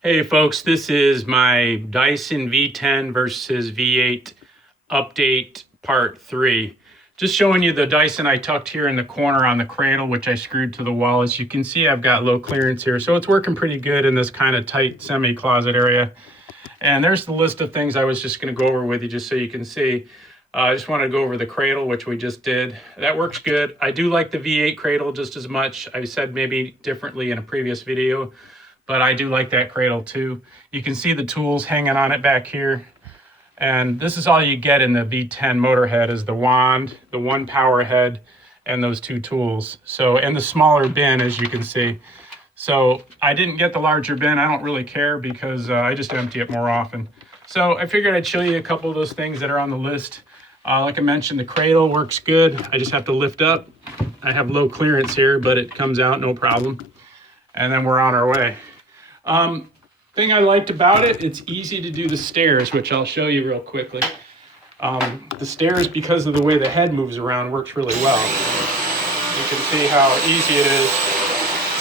Hey folks, this is my Dyson V10 versus V8 update part 3. Just showing you the Dyson I tucked here in the corner on the cradle, which I screwed to the wall. As you can see, I've got low clearance here, so it's working pretty good in this kind of tight semi-closet area. And there's the list of things I was just going to go over with you just so you can see. I just want to go over the cradle, which we just did. That works good. I do like the V8 cradle just as much. I said maybe differently in a previous video, but I do like that cradle too. You can see the tools hanging on it back here. And this is all you get in the V10 motor head is the wand, the one power head, and those two tools. So, and the smaller bin, as you can see. So I didn't get the larger bin. I don't really care because I just empty it more often. So I figured I'd show you a couple of those things that are on the list. Like I mentioned, the cradle works good. I just have to lift up. I have low clearance here, but it comes out no problem. And then we're on our way. Thing I liked about it, it's easy to do the stairs, which I'll show you real quickly. The stairs, because of the way the head moves around, works really well. You can see how easy it is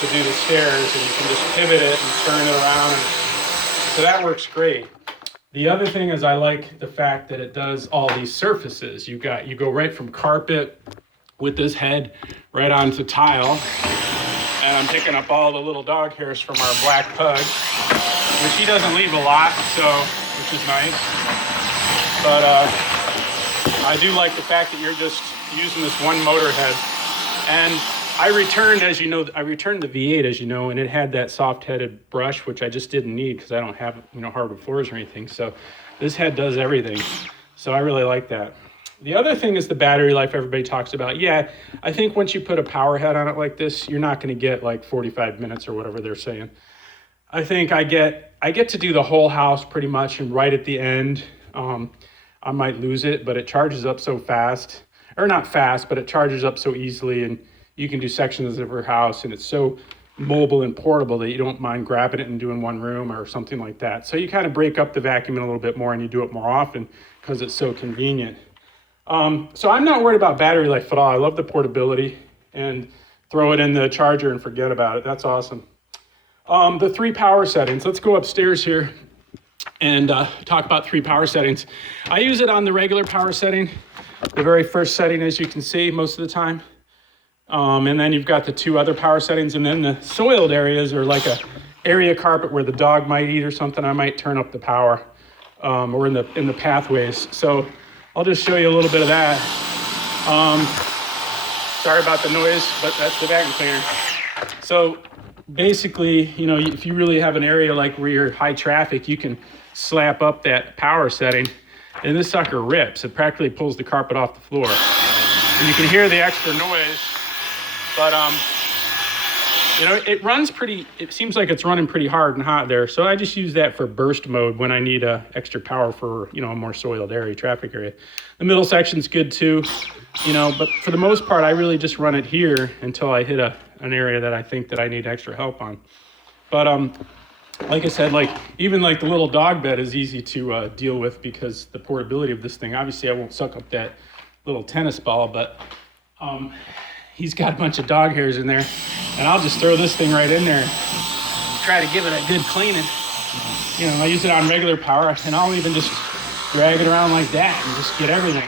to do the stairs, and you can just pivot it and turn it around. So that works great. The other thing is I like the fact that it does all these surfaces. You go right from carpet with this head right onto tile. And I'm picking up all the little dog hairs from our black pug, which he doesn't leave a lot, which is nice. But I do like the fact that you're just using this one motor head. And I returned the V8, as you know, and it had that soft-headed brush, which I just didn't need because I don't have, hardwood floors or anything. So this head does everything. So I really like that. The other thing is the battery life everybody talks about. Yeah, I think once you put a power head on it like this, you're not going to get like 45 minutes or whatever they're saying. I think I get to do the whole house pretty much, and right at the end, I might lose it, but it charges up so fast. Or not fast, but it charges up so easily, and you can do sections of your house, and it's so mobile and portable that you don't mind grabbing it and doing one room or something like that. So you kind of break up the vacuuming a little bit more, and you do it more often because it's so convenient. So I'm not worried about battery life at all. I love the portability, and throw it in the charger and forget about it. That's awesome. The 3 power settings. Let's go upstairs here and talk about 3 power settings. I use it on the regular power setting, the very first setting, as you can see, most of the time. And then you've got the 2 other power settings, and then the soiled areas are like a area carpet where the dog might eat or something. I might turn up the power, or in the pathways. So I'll just show you a little bit of that. Sorry about the noise, but that's the vacuum cleaner. So basically, if you really have an area like where you're high traffic, you can slap up that power setting, and this sucker rips. It practically pulls the carpet off the floor. And you can hear the extra noise, but it seems like it's running pretty hard and hot there. So I just use that for burst mode when I need extra power for, a more soiled area, traffic area. The middle section's good too, but for the most part, I really just run it here until I hit an area that I think that I need extra help on. But like I said, even the little dog bed is easy to deal with because the portability of this thing. Obviously, I won't suck up that little tennis ball, but he's got a bunch of dog hairs in there, and I'll just throw this thing right in there and try to give it a good cleaning. I use it on regular power, and I'll even just drag it around like that and just get everything.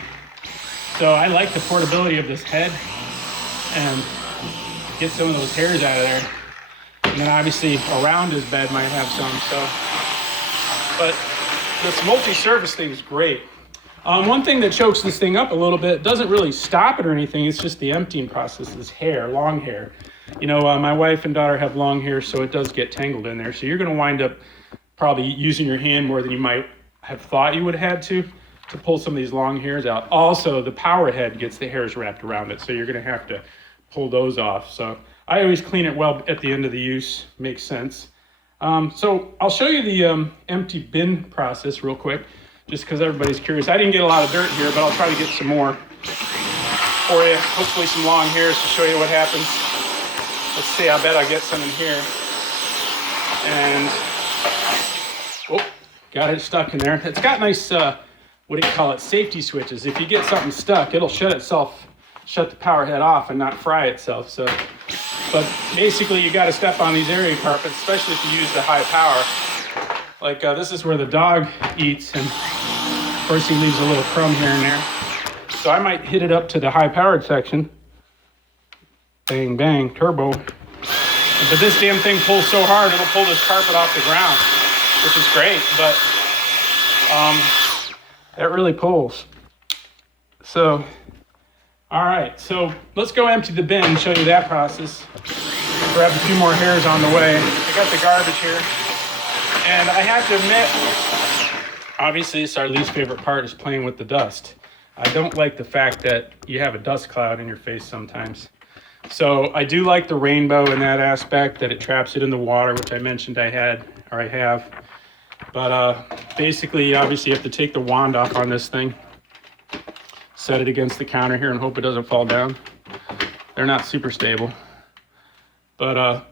So I like the portability of this head and get some of those hairs out of there. And then obviously around his bed might have some, but this multi-surface thing is great. One thing that chokes this thing up a little bit, doesn't really stop it or anything, it's just the emptying process, this hair, long hair. My wife and daughter have long hair, so it does get tangled in there. So you're going to wind up probably using your hand more than you might have thought you would have had to pull some of these long hairs out. Also, the power head gets the hairs wrapped around it, so you're going to have to pull those off. So I always clean it well at the end of the use. Makes sense. So I'll show you the empty bin process real quick, just because everybody's curious. I didn't get a lot of dirt here, but I'll try to get some more for you. Hopefully some long hairs to show you what happens. Let's see, I bet I'll get some in here. And, got it stuck in there. It's got nice, safety switches. If you get something stuck, it'll shut the power head off and not fry itself. So, but basically you got to step on these area carpets, especially if you use the high power. Like this is where the dog eats, and of course he leaves a little crumb here and there. So I might hit it up to the high-powered section. Bang, bang, turbo. But this damn thing pulls so hard, it'll pull this carpet off the ground, which is great, but it really pulls. So, all right, so let's go empty the bin and show you that process. Grab a few more hairs on the way. I got the garbage here. And I have to admit, obviously it's our least favorite part is playing with the dust. I don't like the fact that you have a dust cloud in your face sometimes. So I do like the rainbow in that aspect, that it traps it in the water, which I mentioned I have. But basically, obviously you have to take the wand off on this thing, set it against the counter here and hope it doesn't fall down. They're not super stable. But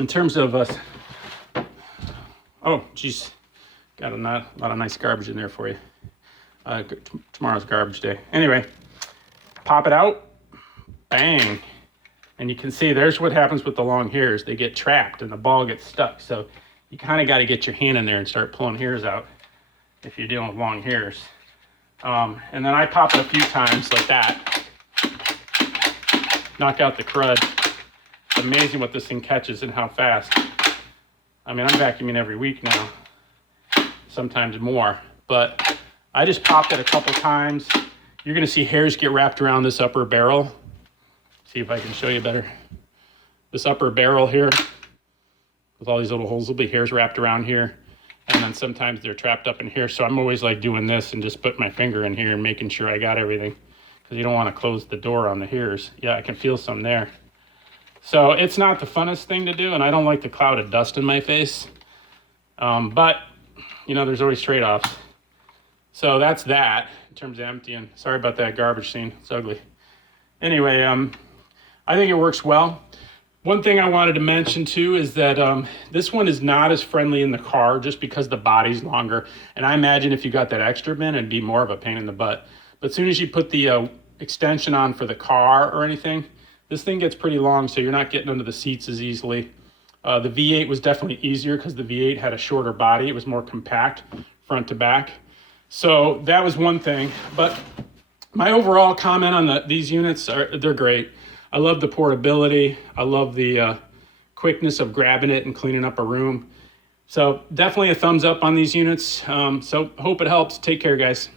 in terms of oh geez, got a lot of nice garbage in there for you. Tomorrow's garbage day. Anyway, pop it out, bang. And you can see there's what happens with the long hairs. They get trapped and the ball gets stuck. So you kind of got to get your hand in there and start pulling hairs out if you're dealing with long hairs. And then I pop it a few times like that. Knock out the crud. It's amazing what this thing catches and how fast. I mean, I'm vacuuming every week now, sometimes more, but I just popped it a couple times. You're gonna see hairs get wrapped around this upper barrel. See if I can show you better. This upper barrel here, with all these little holes, there'll be hairs wrapped around here. And then sometimes they're trapped up in here. So I'm always like doing this and just put my finger in here and making sure I got everything. Because you don't want to close the door on the hairs. Yeah, I can feel some there. So it's not the funnest thing to do, and I don't like the cloud of dust in my face. But, you know, there's always trade-offs. So that's that in terms of emptying. Sorry about that garbage scene. It's ugly. Anyway, I think it works well. One thing I wanted to mention too is that this one is not as friendly in the car just because the body's longer. And I imagine if you got that extra bin, it'd be more of a pain in the butt. But as soon as you put the extension on for the car or anything, this thing gets pretty long, so you're not getting under the seats as easily. The V8 was definitely easier because the V8 had a shorter body. It was more compact front to back. So that was one thing. But my overall comment on these units, they're great. I love the portability. I love the quickness of grabbing it and cleaning up a room. So definitely a thumbs up on these units. So hope it helps. Take care, guys.